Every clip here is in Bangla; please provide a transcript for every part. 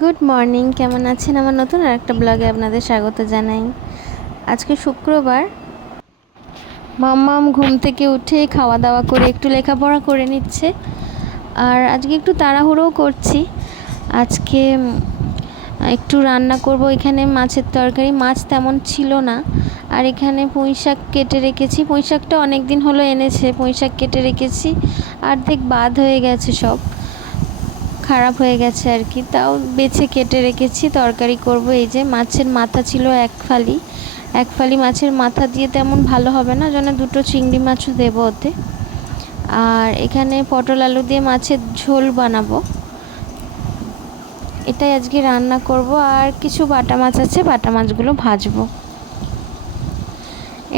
গুড মর্নিং, কেমন আছেন? আমার নতুন আর একটা ব্লগে আপনাদের স্বাগত জানাই। আজকে শুক্রবার। মাম্মাম ঘুম থেকে উঠে খাওয়া দাওয়া করে একটু লেখাপড়া করে নিচ্ছে। আর আজকে একটু তাড়াহুড়োও করছি। আজকে একটু রান্না করব। এখানে মাছের তরকারি, মাছ তেমন ছিল না। আর এখানে পুঁই শাক কেটে রেখেছি। পুঁই শাকটা অনেক দিন হলো এনেছে। পুঁই শাক কেটে রেখেছি, অর্ধেক বাদ হয়ে গেছে, সব খারাপ হয়ে গেছে আর কি। তাও বেছে কেটে রেখেছি, তরকারি করব। এই যে মাছের মাথা ছিল এক ফালি মাছের মাথা দিয়ে তেমন ভালো হবে না, জন্য দুটো চিংড়ি মাছও দেবো ওতে। আর এখানে পটল আলু দিয়ে মাছের ঝোল বানাবো, এটাই আজকে রান্না করব। আর কিছু বাটা মাছ আছে, বাটা মাছগুলো ভাজবো।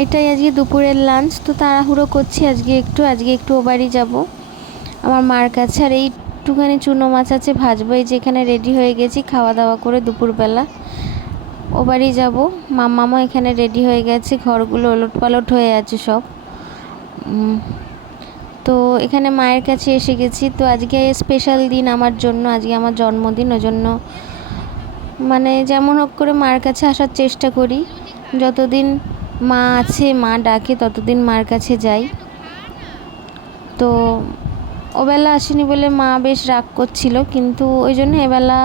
এটাই আজকে দুপুরের লাঞ্চ। তো তাড়াহুড়ো করছি আজকে একটু ও বাড়ি যাবো আমার মার কাছে। আর একটুখানি চুনো মাছ আছে, ভাজবো। এই যে এখানে রেডি হয়ে গেছি খাওয়া দাওয়া করে দুপুরবেলা। ও বাড়ি যাবো। মাম্মামও এখানে রেডি হয়ে গেছে, ঘরগুলো ওলট পালট হয়ে আছে সব। তো এখানে মায়ের কাছে এসে গেছি। তো আজকে স্পেশাল দিন আমার জন্য, আজকে আমার জন্মদিন। ওই জন্য মানে যেমন হোক করে মার কাছে আসার চেষ্টা করি। যতদিন মা আছে, মা ডাকে, ততদিন মার কাছে যাই। তো ওবেলা আসেনি বলে মা বেশ রাগ করছিল, কিন্তু ওই জন্য এবেলা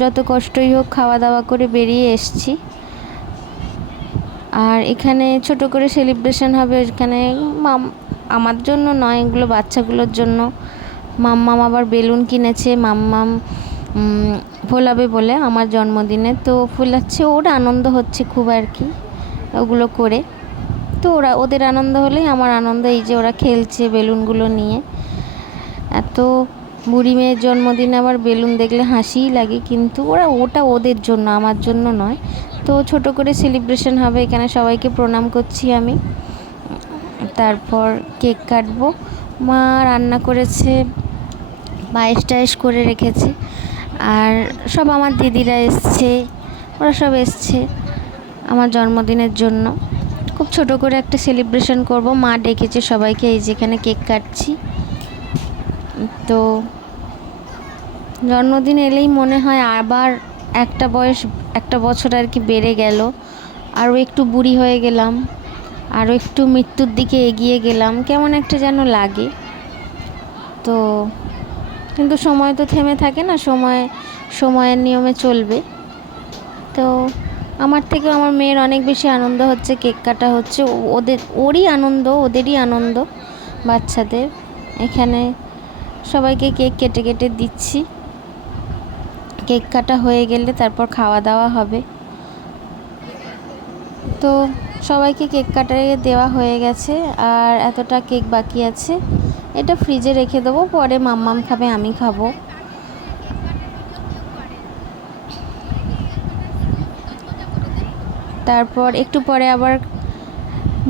যত কষ্টই হোক খাওয়া দাওয়া করে বেরিয়ে এসছি। আর এখানে ছোট করে সেলিব্রেশন হবে। এখানে আমার জন্য নয়, এগুলো বাচ্চাগুলোর জন্য। মাম্মাম আবার বেলুন কিনেছে, মাম্মাম ফোলাবে বলে আমার জন্মদিনে। তো ফোলাচ্ছে, ওর আনন্দ হচ্ছে খুব আর কি ওগুলো করে। তো ওদের আনন্দ হলেই আমার আনন্দ। এই যে ওরা খেলছে বেলুনগুলো নিয়ে। এত বুড়ি মেয়ের জন্মদিনে আবার বেলুন দেখলে হাসিই লাগে, কিন্তু ওটা ওদের জন্য, আমার জন্য নয়। তো ছোট করে সেলিব্রেশন হবে। এখানে সবাইকে প্রণাম করছি আমি। তারপর কেক কাটবো। মা রান্না করেছে, পায়েস টায়েস করে রেখেছে। আর সব আমার দিদিরা এসছে, ওরা সব এসছে আমার জন্মদিনের জন্য। খুব ছোট করে একটা সেলিব্রেশন করব। মা ডেকেছে সবাইকে। এই যেখানে কেক কাটছি। তো জন্মদিন এলেই মনে হয় আবার একটা বছর আর কি বেড়ে গেল, আরও একটু বুড়ি হয়ে গেলাম, আরও একটু মৃত্যুর দিকে এগিয়ে গেলাম, কেমন একটা যেন লাগে। তো কিন্তু সময় তো থেমে থাকে না, সময়ের নিয়মে চলবে। তো আমার থেকে আমার মেয়ের অনেক বেশি আনন্দ হচ্ছে, কেক কাটা হচ্ছে। ওদেরই আনন্দ বাচ্চাদের। এখানে সবাইকে কেক কেটে কেটে দিচ্ছি। কেক কাটা হয়ে গেলে তারপর খাওয়া দাওয়া হবে। তো সবাইকে কেক কাটিয়ে দেওয়া হয়ে গেছে, আর এতটা কেক বাকি আছে। এটা ফ্রিজে রেখে দেবো, পরে মাম্মাম খাবে, আমি খাবো। তারপর একটু পরে আবার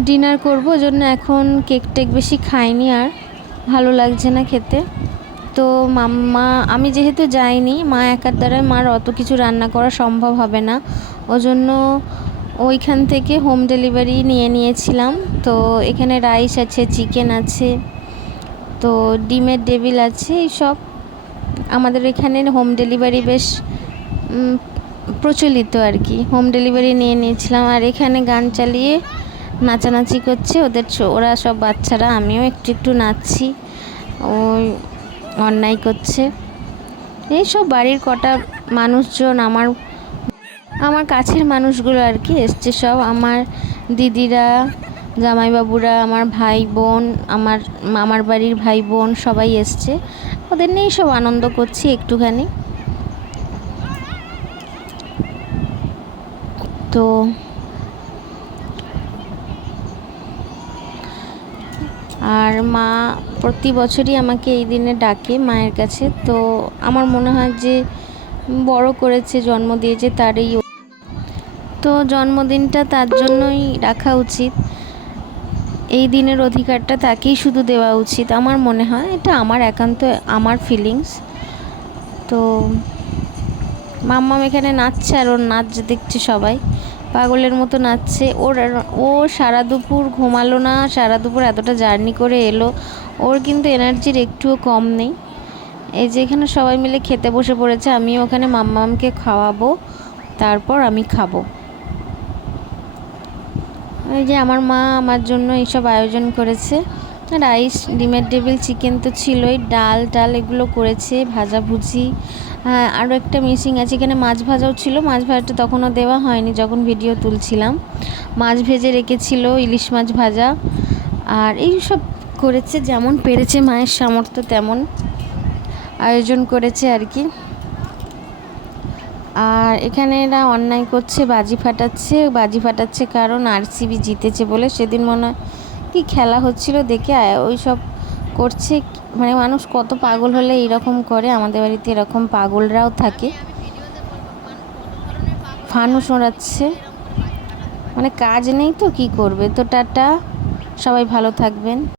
ডিনার করবো, জন্য এখন কেক টেক বেশি খাইনি, আর ভালো লাগছে না খেতে। তো আমি যেহেতু যাইনি, মা একার দ্বারায় মার অত কিছু রান্না করা সম্ভব হবে না, ওজন্য ওইখান থেকে হোম ডেলিভারি নিয়ে নিয়েছিলাম। তো এখানে রাইস আছে, চিকেন আছে, তো ডিমের টেবিল আছে, এইসব আমাদের এখানে হোম ডেলিভারি বেশ প্রচলিত আর কি। হোম ডেলিভারি নিয়ে নিয়েছিলাম। আর এখানে গান চালিয়ে নাচানাচি করছে ওরা সব বাচ্চারা, আমিও একটু একটু নাচছি। ওই অন্যায় করছে। এইসব বাড়ির কটা মানুষজন, আমার কাছের মানুষগুলো আর কি এসছে সব। আমার দিদিরা, জামাইবাবুরা, আমার ভাই বোন, আমার বাড়ির ভাই বোন সবাই এসছে। ওদের নিয়েই সব আনন্দ করছি একটুখানি। তো আর মা প্রতি বছরই আমাকে এই দিনে ডাকে মায়ের কাছে। তো আমার মনে হয় যে বড় করেছে, জন্ম দিয়েছে, তো জন্মদিনটা তার জন্যই রাখা উচিত। এই দিনের অধিকারটা তাকেই শুধু দেওয়া উচিত, আমার মনে হয়। এটা আমার একান্ত আমার ফিলিংস। তো মাম্মাম এখানে নাচছে, আর ওর নাচ দেখছে সবাই। পাগলের মতো নাচছে। ও সারা দুপুর ঘুমালো না, সারা দুপুর এতটা জার্নি করে এলো, ওর কিন্তু এনার্জির একটুও কম নেই। এই যে এখানে সবাই মিলে খেতে বসে পড়েছে, আমিও ওখানে মাম্মামকে খাওয়াবো, তারপর আমি খাবো। এই যে আমার মা আমার জন্য এইসব আয়োজন করেছে, রাইস, ডিমের টেবিল, চিকেন তো ছিলই, ডাল টাল এগুলো করেছে, ভাজাভুজি। হ্যাঁ, আরও একটা মিসিং আছে, এখানে মাছ ভাজাও ছিল, মাছ ভাজাটা তখনও দেওয়া হয়নি যখন ভিডিও তুলছিলাম। মাছ ভেজে রেখেছিল, ইলিশ মাছ ভাজা, আর এই সব করেছে, যেমন পেরেছে মায়ের সামর্থ্য তেমন আয়োজন করেছে আর কি। আর এখানে এরা অন্যায় করছে, বাজি ফাটাচ্ছে কারণ আরসিবি জিতেছে বলে। সেদিন মনে হয় কি খেলা হচ্ছিল দেখে ওই সব করছে। মানে মানুষ কত পাগল হলে এরকম করে, আমাদের বাড়িতে এরকম পাগলরাও থাকে। ফানুস ওড়াচ্ছে, মানে কাজ নেই তো কি করবে। তো টাটা, সবাই ভালো থাকবেন।